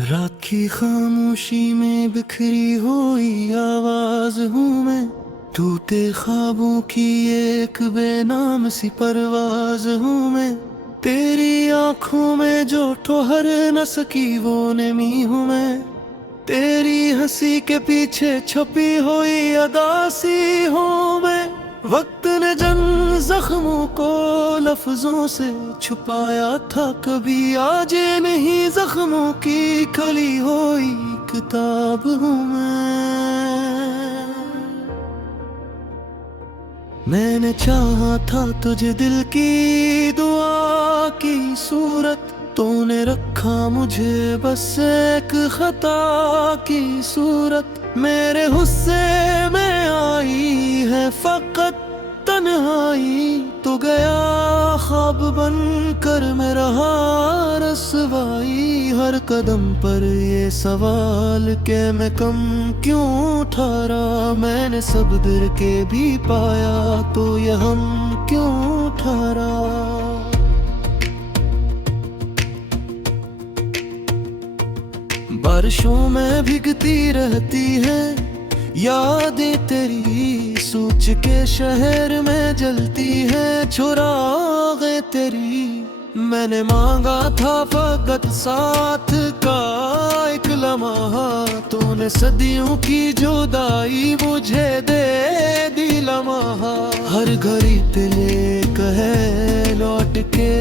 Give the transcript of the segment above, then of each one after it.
रात की खामोशी में बिखरी हुई आवाज हूँ मैं। टूटे ख्वाबों की एक बेनाम सी परवाज हूँ मैं। तेरी आंखों में जो ठोहर न सकी वो नमी हूँ मैं। तेरी हंसी के पीछे छुपी हुई अदासी हूँ मैं। वक्त ने जन जख्मों को लफ्जों से छुपाया था, कभी आज नहीं जख्मों की खली हुई किताब हूँ मैंने चाहा था तुझे दिल की दुआ की सूरत, तूने रखा मुझे बस एक खता की सूरत। मेरे हुस्से में आई है फकत तन्हाई, तो गया ख्वाब बन कर मैं रहा रसवाई। हर कदम पर ये सवाल के मैं कम क्यों ठहरा, मैंने सब दर के भी पाया तो ये हम क्यों ठहरा। बारिशों में भीगती रहती है यादें तेरी, सोच के शहर में जलती है चुरागें तेरी। मैंने मांगा था फकत साथ का एक लम्हा, तूने सदियों की जुदाई मुझे दे दी लम्हा। हर घड़ी तेरे कहे लौट के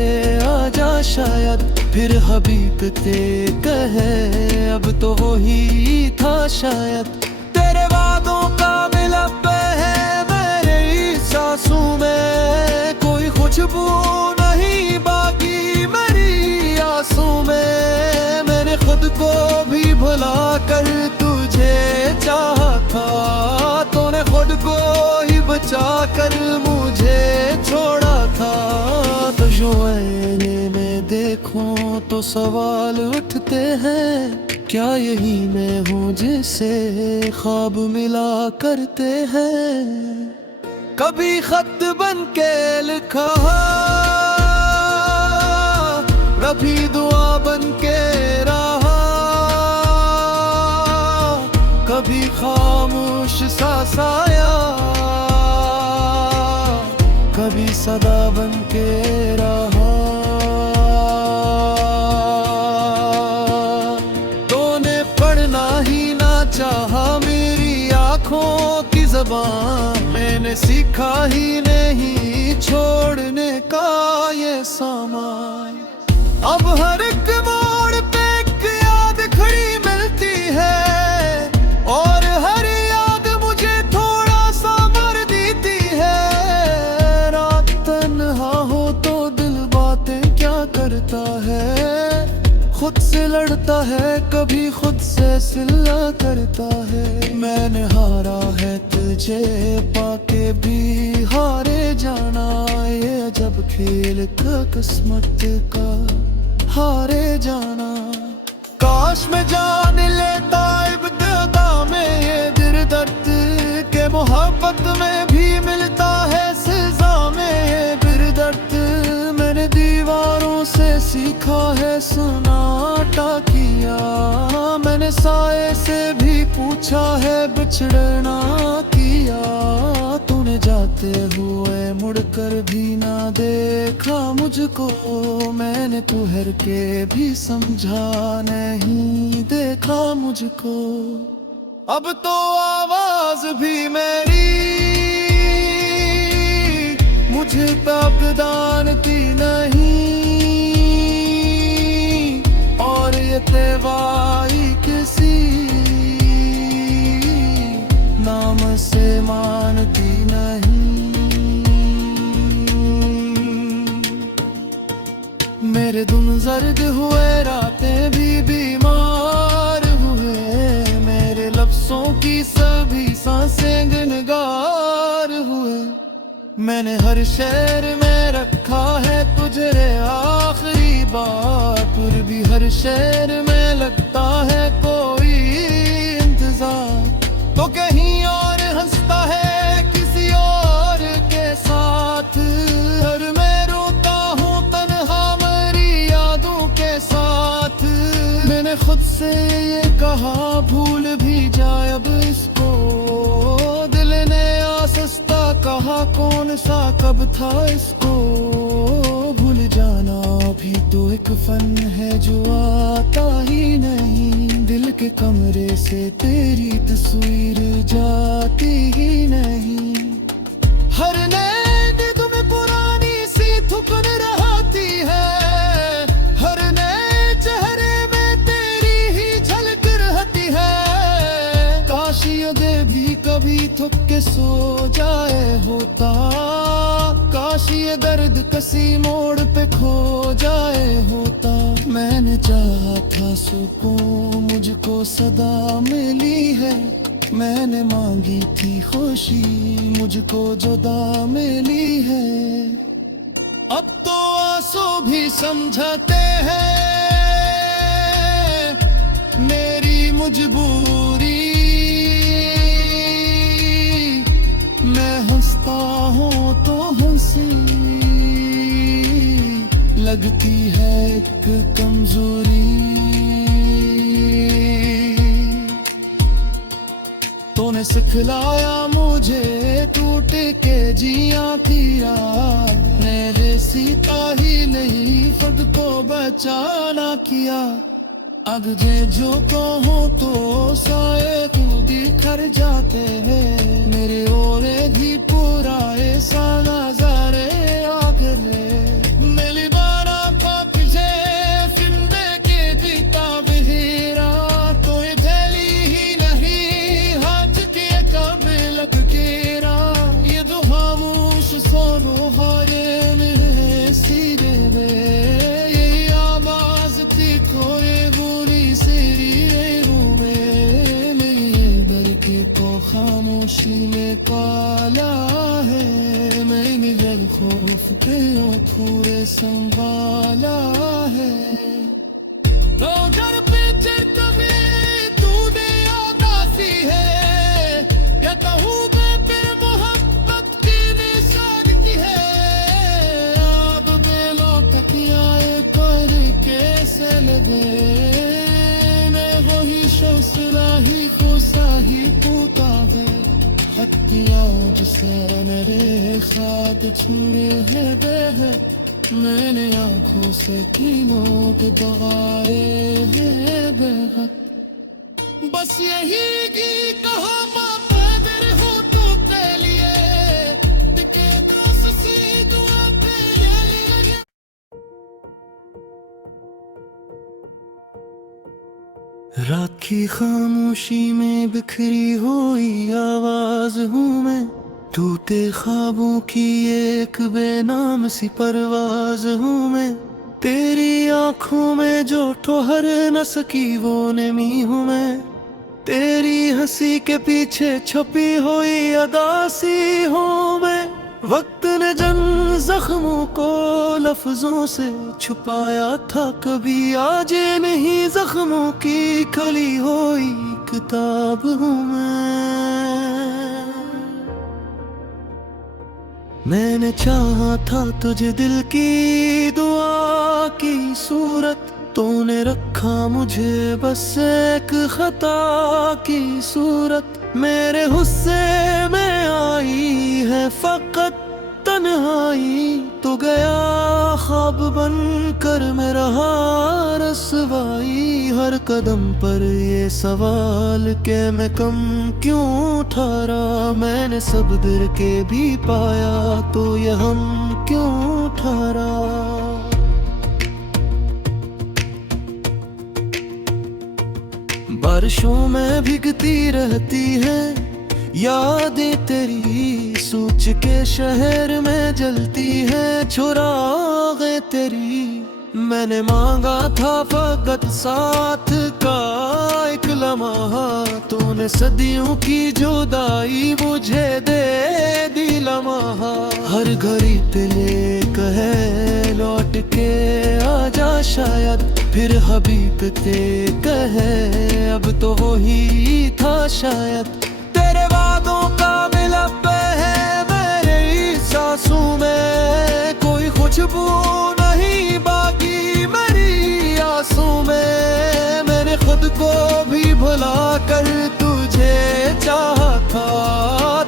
आजा, शायद फिर हबीब ते कहे अब तो वो ही था शायद। तेरे वादों का मिलब है मेरी सांसों में, कोई खुशबू नहीं बाकी मेरी आंसू में। मैंने खुद को भी भुला कर तुझे चाहा था, तूने खुद को ही बचा कर मुझे छोड़ा था। तो जो आईने में देखूं तो सवाल उठते हैं, क्या यही मैं हूँ जिसे ख्वाब मिला करते हैं। कभी खत बन के लिखा, कभी दुआ बन के रहा, कभी खामोश सा साया, कभी सदा बन के रहा। तूने पढ़ना ही ना चाहा मेरी आंखों की ज़बान, मैंने सीखा ही नहीं छोड़ने का ये सामान। अब हर एक मोड़ पे एक याद खड़ी मिलती है, और हर याद मुझे थोड़ा सा मर देती है। रात तन्हा हो तो दिल बातें क्या करता है, खुद से लड़ता है कभी खुद से सिला करता है। मैंने हारा है तुझे पाके भी हारे जाना, ये जब खेल का किस्मत का हारे जाना। काश मैं जान लेता इब्तिदा में ये दिल दर्द के, मोहब्बत में भी मिलता है सजा में ये दिल दर्द। मैंने दीवारों से सीखा है सन्नाटा किया, मैंने साए से भी पूछा है बिछड़ना किया। तूने जाते हुए मुड़कर भी ना देखा मुझको, मैंने ठहर के भी समझा नहीं देखा मुझको। अब तो आवाज भी मेरी मुझे तबदानती नहीं, और ये तेवाई किसी नाम से मानती नहीं। मेरे दुन जर्द हुए रातें भी बीमार हुए, मेरे लफ्ज़ों की सभी सांसें गुनगार हुए। मैंने हर शहर में रखा है तुझे आखिरी बार, फिर भी हर शहर में लगता है कोई इंतजार। तो कहीं और हंसता है किसी और के साथ, हर मैं रोता हूँ तन्हा मेरी यादों के साथ। मैंने खुद से था भूल भी जाए अब इसको, दिल ने आसस्ता कहा कौन सा कब था इसको। भूल जाना भी तो एक फन है जो आता ही नहीं, दिल के कमरे से तेरी तस्वीर जाती ही नहीं। हर नींद तुम्हें पुरानी सी थुकन रहती है, हर नए चेहरे में तेरी ही झलक रहती है। काश ये दिल भी कभी थुक के सो जाए होता, काश ये दर्द किसी मोड़ पे खो जाए होता। मैंने चाहा था सुकून मुझको सदा मिली है, मैंने मांगी थी खुशी मुझको जुदा मिली है। अब तो आंसू भी समझाते हैं मेरी मजबूरी, मैं हंसता हूँ तो हंसी लगती है एक कमजोरी। तूने सिखलाया मुझे टूट के जिया की रात, मेरे सीता ही नहीं खुद को बचाना किया। अब जो कहूँ तो साए तू बिखर जाते हैं, मेरे ओरे भी पुराए सा नजारे आगरे। मिली बारा पापीजे फिंदे के जीता बहिरा, तो ये झेली ही नहीं हाथ के काबिल केरा। ये दो खामोश सोनो हारे मेरे सीधे वे, ये आवाज थी कोई बुरी सीरी में, मेरे दर की तो खामोशी में काला है। मैंने जब खौफ के पूरे संभाला है, तो घर पे कभी तू दे उदासी है, या कहूँ मैं फिर मोहब्बत की निशानी है। अब बेलो तकियाए पर कैसे लगे, मैं वही शौसला ही खुशा ही पूता है। हत्या जिसे मेरे खाद छुड़े है बेह, मैंने आंखों से तीनों के दगाए हैं बेहद। बस यही की कहा पैदर हो तो के लिए, दिखे दोस्त सी दुआ पे ले लिया। रात की खामोशी में बिखरी हुई आवाज हूँ मैं, टूटे ख्वाबों की एक बेनाम सी परवाज हूँ मैं। तेरी आंखों में जो ठोहर न सकी वो नमी हूँ मैं, तेरी हंसी के पीछे छुपी हुई अदासी हूँ मैं। वक्त ने जन जख्मों को लफ्जों से छुपाया था, कभी आज नहीं जख्मों की खली हुई किताब हूँ मैंने चाहा था तुझे दिल की दुआ की सूरत, तूने रखा मुझे बस एक खता की सूरत। मेरे हुस्से में आई है फकत तन्हाई, तो गया ख्वाब बन कर मैं रहा रसवाई। हर कदम पर ये सवाल के मैं कम क्यों ठहरा, मैंने सब दर के भी पाया तो ये हम क्यों ठहरा। बारिशों में भीगती रहती है यादें तेरी, सोच के शहर में जलती है चुरागें तेरी। मैंने मांगा था फकत साथ का एक लम्हा, तूने सदियों की जुदाई मुझे दे दी लम्हा। हर घड़ी तिले कहे लौट के आजा शायद, फिर हबीब ते कहे अब तो वो ही था शायद। तेरे वादों का मिलब है मेरी सांसों में, कोई खुशबू नहीं बाकी मेरी आंसू में। मैंने खुद को भी बुला कर तुझे चाहा था,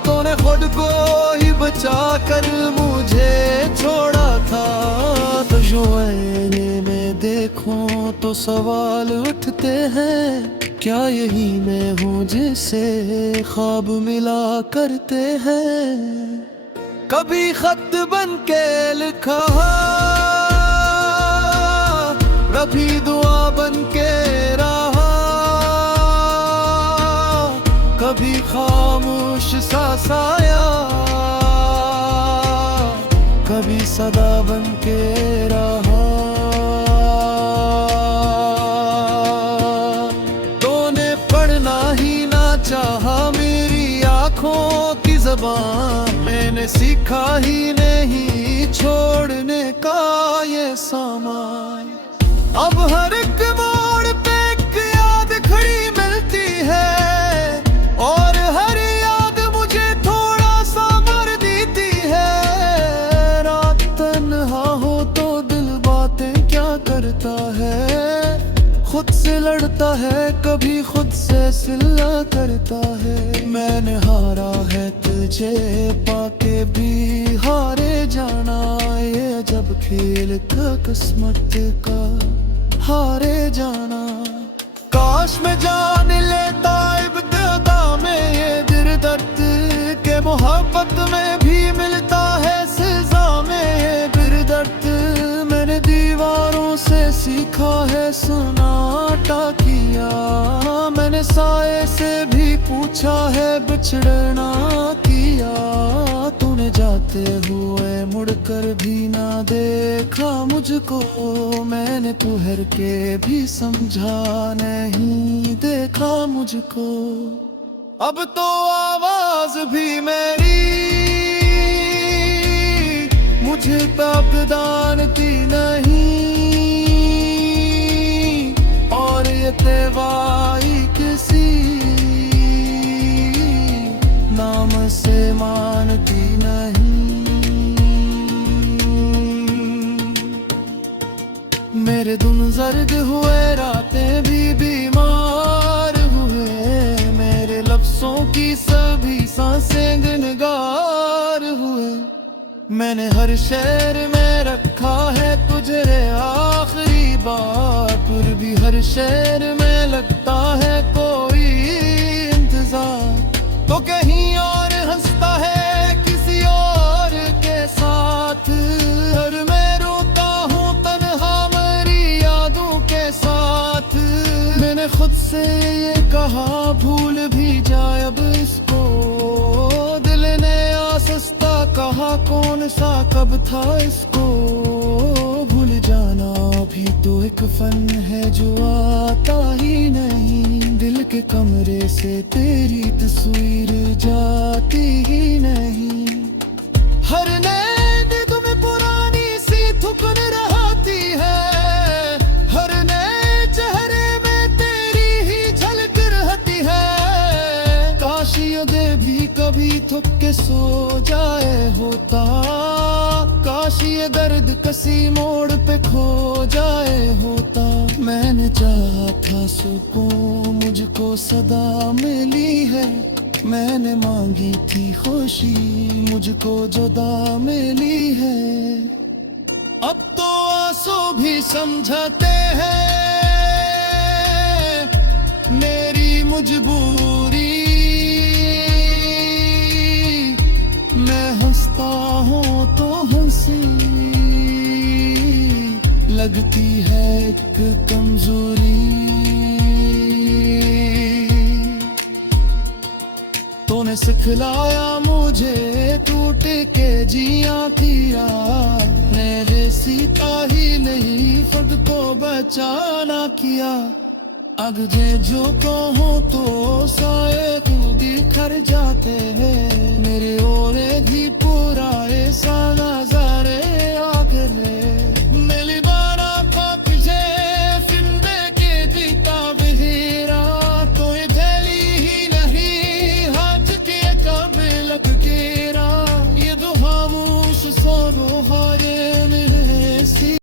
तूने खुद को ही बचा कर मुझे छोड़ा था। तो जो आईने में देखूं तो सवाल उठते हैं, क्या यही मैं हूँ जिसे ख्वाब मिला करते हैं। कभी खत बन के लिखा, कभी दुआ बन के रहा, कभी खामोश सा साया, कभी सदा बन के रहा। तूने पढ़ना ही ना चाहा मेरी आँखों की ज़बान, मैंने सीखा ही नहीं छोड़ने का ये सामान। अब हर एक मोड़ पे एक याद खड़ी मिलती है, और हर याद मुझे थोड़ा सा मर देती है। रात तन्हा हो तो दिल बातें क्या करता है, खुद से लड़ता है, कभी खुद से सिला करता है। मैंने हारा है तुझे पाके भी हारे जाना, ये जब खेल का किस्मत का हारे जाना। काश मैं जान लेता इब्तिदा में ये दिल दर्द के मोहब्बत में भी मिलता है सजा में ये दिल दर्द। मैंने दीवारों से सीखा है सन्नाटा किया, मैंने साए से भी पूछा है बिछड़ना किया। तूने जाते हुए मुड़कर भी ना देखा मुझको, मैंने ठहर के भी समझा नहीं देखा मुझको। अब तो आवाज भी मेरी मुझे पहचानती नहीं, और ये तेवाई किसी नाम से मानती नहीं। मेरे दिन जर्द हुए, रातें भी बीमार हुए, मेरे लफ्ज़ों की सभी सांसें गुनगार हुए। मैंने हर शहर में रखा है तुझे आखिरी बार, फिर भी हर शहर में लगता है कोई इंतजार। तो कहीं और हंसता है किसी और के साथ, हर मैं रोता हूँ तन्हा मेरी यादों के साथ। मैंने खुद से ये कहा भूल भी जाए अब इसको, दिल ने आसस्ता कहा कौन सा कब था इसको। भूल जाना भी तो एक फन है जो आता ही नहीं, दिल के कमरे से तेरी तस्वीर जाती ही नहीं। हर नींद तुम्हें पुरानी सी थुकन रहती है, हर नए चेहरे में तेरी ही झलक रहती है। काश ये भी कभी थुक के सो जाए होता, काश ये दर्द किसी मोड़ पे खो जाए होता। मैंने चाहा था सुकून मुझको सदा मिली है, मैंने मांगी थी खुशी मुझको जुदा मिली है। अब तो आंसू भी समझाते हैं मेरी मजबूरी, मैं हंसता हूँ तो हंसी लगती है एक कमजोरी। तूने सिखलाया मुझे टूट के जिया किया, मेरे सीता ही नहीं खुद को बचाना किया। अगजे जो कहूँ तो साए बिखर जाते हैं, मेरे ओरे भी पुराए साला